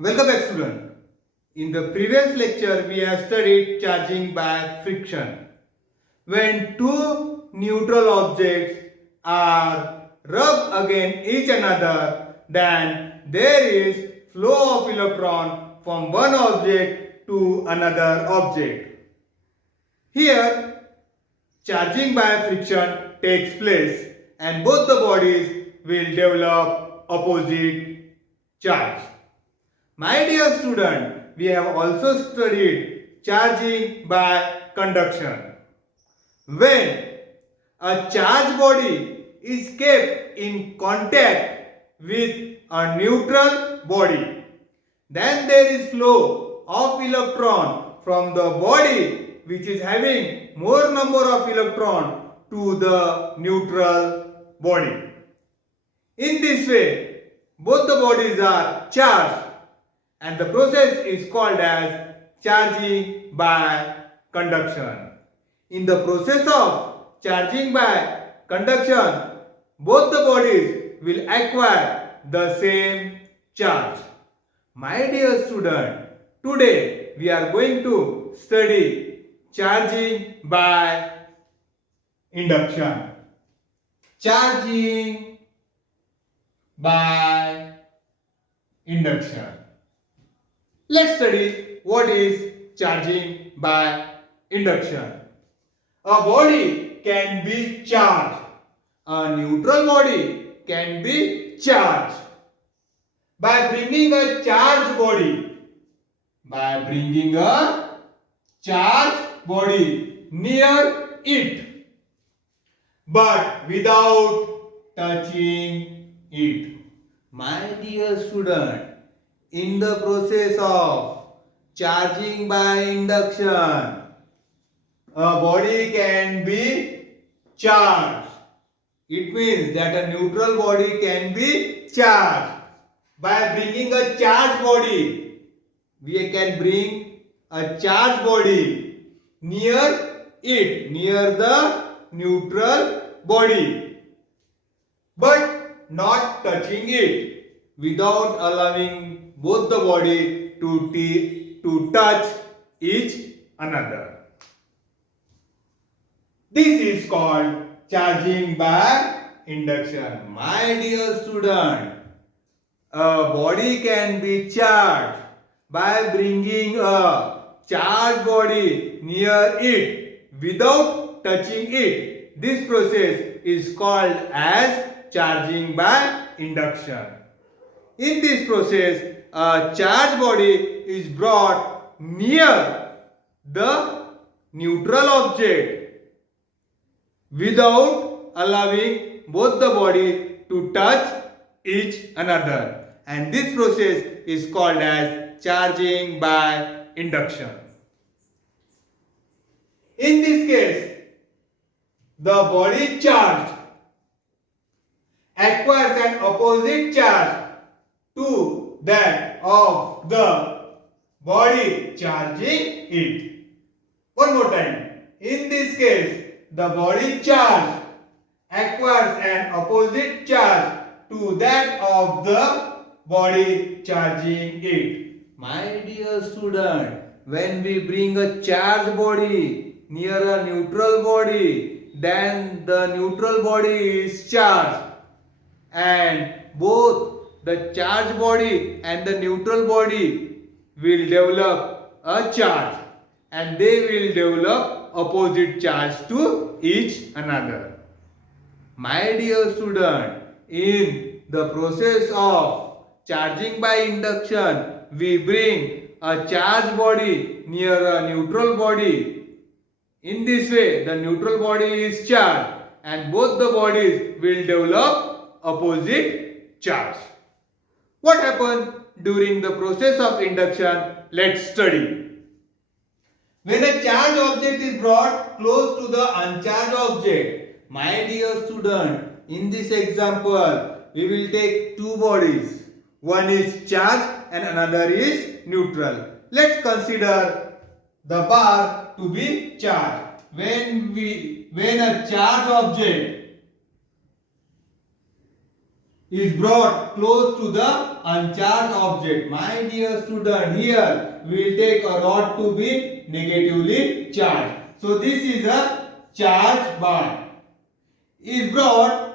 Welcome back, student. In the previous lecture, we have studied charging by friction. When two neutral objects are rubbed against each another, then there is flow of electron from one object to another object. Here, charging by friction takes place and both the bodies will develop opposite charge. My dear student, we have also studied charging by conduction. When a charged body is kept in contact with a neutral body, then there is flow of electron from the body which is having more number of electron to the neutral body. In this way, both the bodies are charged and the process is called as charging by conduction. In the process of charging by conduction, both the bodies will acquire the same charge. My dear student, today we are going to study charging by induction. Charging by induction. Let's study what is charging by induction. A body can be charged. A neutral body can be charged by bringing a charged body. By bringing a charged body near it, but without touching it. My dear student, in the process of charging by induction, a body can be charged. It means that a neutral body can be charged. By bringing a charged body, we can bring a charged body near it, near the neutral body, but not touching it, without allowing both the body to touch each another. This is called charging by induction. My dear student, a body can be charged by bringing a charged body near it without touching it. This process is called as charging by induction. In this process, a charged body is brought near the neutral object without allowing both the body to touch each another, and this process is called as charging by induction. In this case, the body charged acquires an opposite charge to that of the body charging it. One more time. In this case, the body charged acquires an opposite charge to that of the body charging it. My dear student, when we bring a charged body near a neutral body, then the neutral body is charged, and both the charged body and the neutral body will develop a charge, and they will develop opposite charge to each another. My dear student, in the process of charging by induction, we bring a charged body near a neutral body. In this way, the neutral body is charged and both the bodies will develop opposite charge. What happens during the process of induction? Let's study. When a charged object is brought close to the uncharged object, my dear student, in this example, we will take two bodies. One is charged and another is neutral. Let's consider the bar to be charged. When a charged object is brought close to the uncharged object. My dear student, here we will take a rod to be negatively charged. So this is a charge bar. Is brought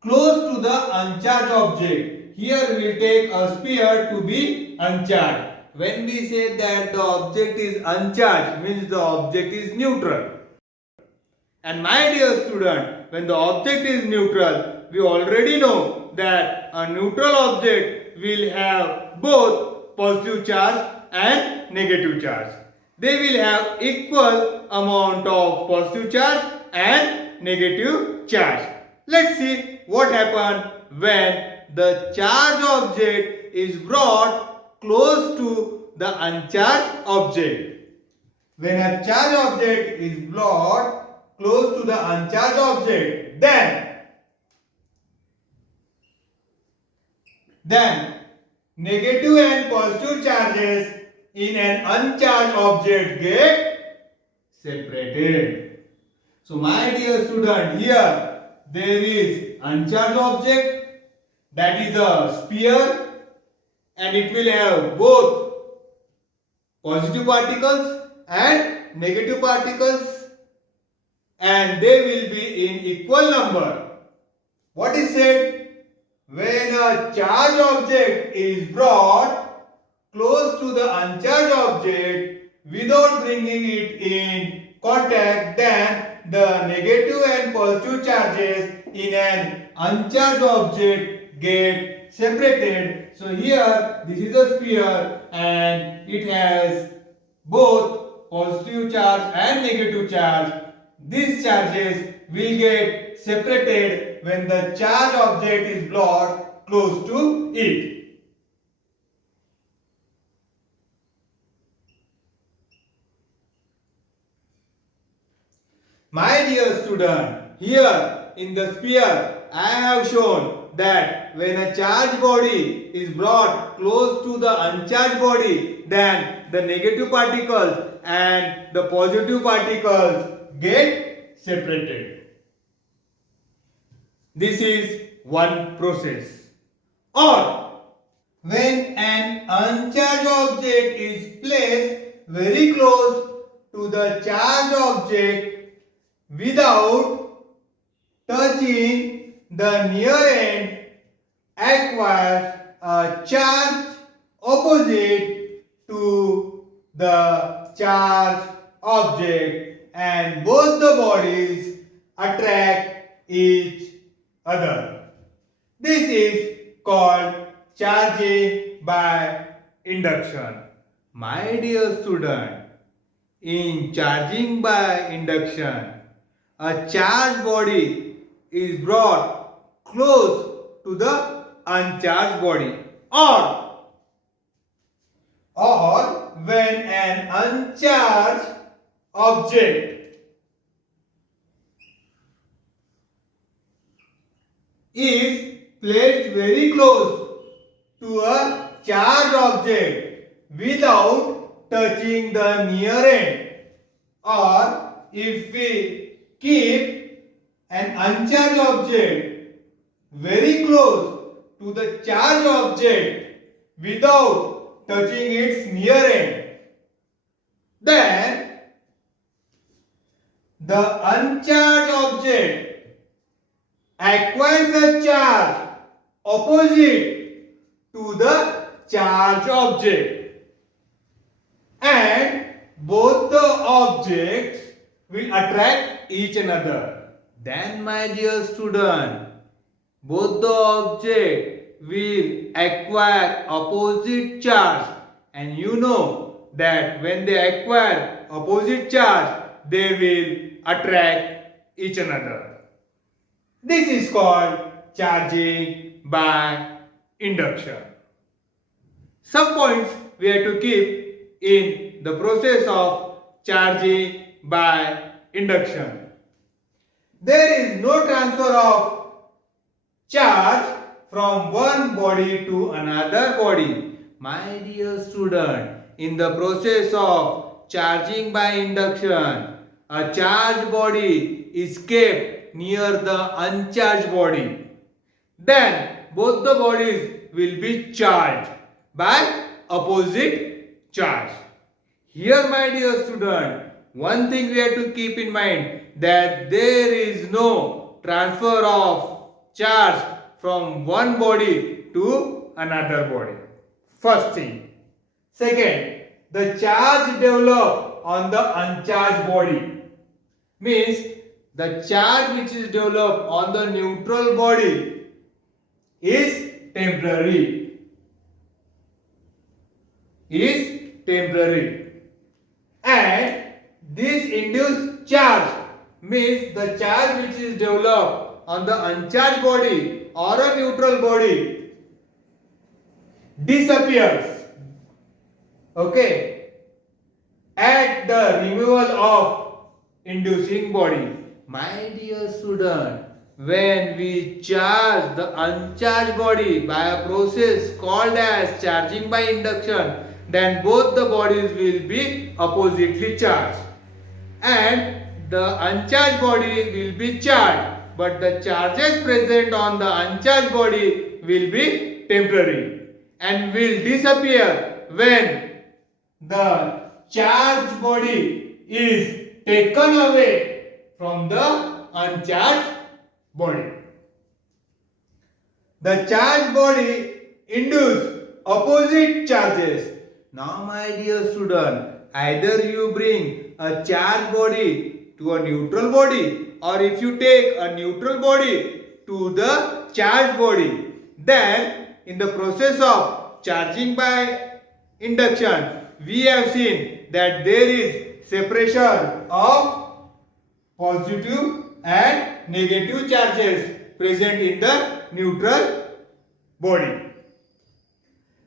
close to the uncharged object. Here we will take a sphere to be uncharged. When we say that the object is uncharged, means the object is neutral. And my dear student, when the object is neutral, we already know that a neutral object will have both positive charge and negative charge. They will have equal amount of positive charge and negative charge. Let's see what happens when the charged object is brought close to the uncharged object. When a charged object is brought close to the uncharged object, then negative and positive charges in an uncharged object get separated. So my dear student, here there is uncharged object, that is a sphere, and it will have both positive particles and negative particles, and they will be in equal number. What is said? When a charged object is brought close to the uncharged object without bringing it in contact, then the negative and positive charges in an uncharged object get separated. So here this is a sphere and it has both positive charge and negative charge. These charges will get separated when the charged object is brought close to it. My dear student, here in the sphere I have shown that when a charged body is brought close to the uncharged body, then the negative particles and the positive particles get separated. This is one process. Or when an uncharged object is placed very close to the charged object without touching the near end, acquires a charge opposite to the charged object, and both the bodies attract each other. This is called charging by induction. My dear student, in charging by induction, a charged body is brought close to the uncharged body, or when an uncharged object is placed very close to a charged object without touching the near end, or if we keep an uncharged object very close to the charged object without touching its near end, then the uncharged object acquires a charge opposite to the charged object, and both the objects will attract each another. Then, my dear student, both the objects will acquire opposite charge, and you know that when they acquire opposite charge, they will attract each another. This is called charging by induction. Some points we have to keep in the process of charging by induction. There is no transfer of charge from one body to another body. My dear student, in the process of charging by induction, a charged body is kept near the uncharged body. then both the bodies will be charged by opposite charge. Here, my dear student, one thing we have to keep in mind that there is no transfer of charge from one body to another body. First thing. Second, the charge developed on the uncharged body means the charge which is developed on the neutral body is temporary. And this induced charge means the charge which is developed on the uncharged body or a neutral body disappears, okay, at the removal of inducing body. My dear student, when we charge the uncharged body by a process called as charging by induction, then both the bodies will be oppositely charged and the uncharged body will be charged, but the charges present on the uncharged body will be temporary and will disappear when the charged body is taken away from the uncharged body. The charged body induce opposite charges. Now, my dear student, either you bring a charged body to a neutral body, or if you take a neutral body to the charged body, then in the process of charging by induction, we have seen that there is separation of positive and negative charges present in the neutral body.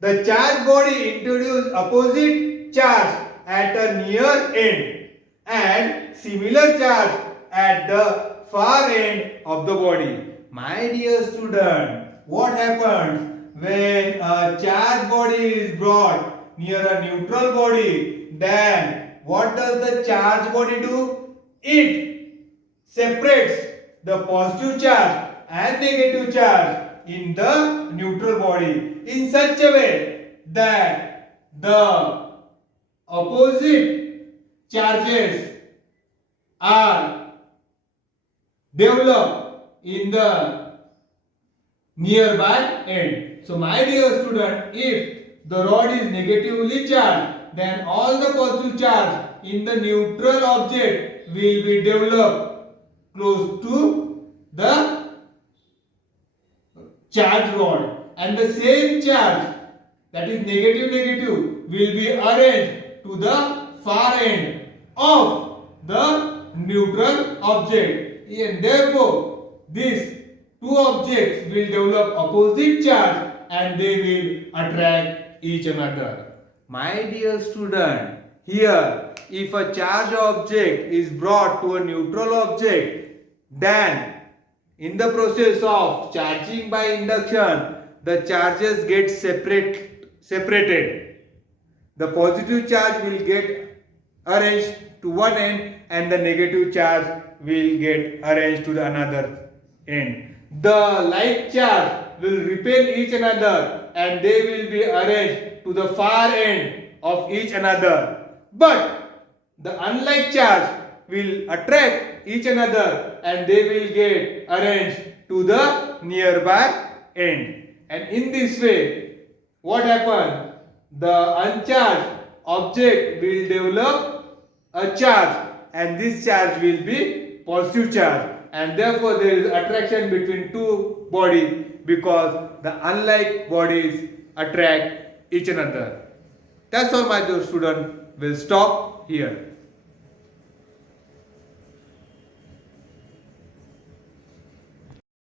The charged body introduces opposite charge at the near end and similar charge at the far end of the body. My dear student, what happens when a charged body is brought near a neutral body? Then what does the charged body do? It separates the positive charge and negative charge in the neutral body in such a way that the opposite charges are developed in the nearby end. So, my dear student, if the rod is negatively charged, then all the positive charge in the neutral object will be developed close to the charged rod, and the same charge, that is negative will be arranged to the far end of the neutral object, and therefore these two objects will develop opposite charge and they will attract each another. My dear student, here if a charged object is brought to a neutral object, then in the process of charging by induction, the charges get separated. The positive charge will get arranged to one end and the negative charge will get arranged to the another end. The like charge will repel each another and they will be arranged to the far end of each another. But the unlike charge will attract each another and they will get arranged to the nearby end. And in this way, what happens? The uncharged object will develop a charge and this charge will be positive charge, and therefore there is attraction between two bodies because the unlike bodies attract each another. That's all, my dear student. We'll stop here.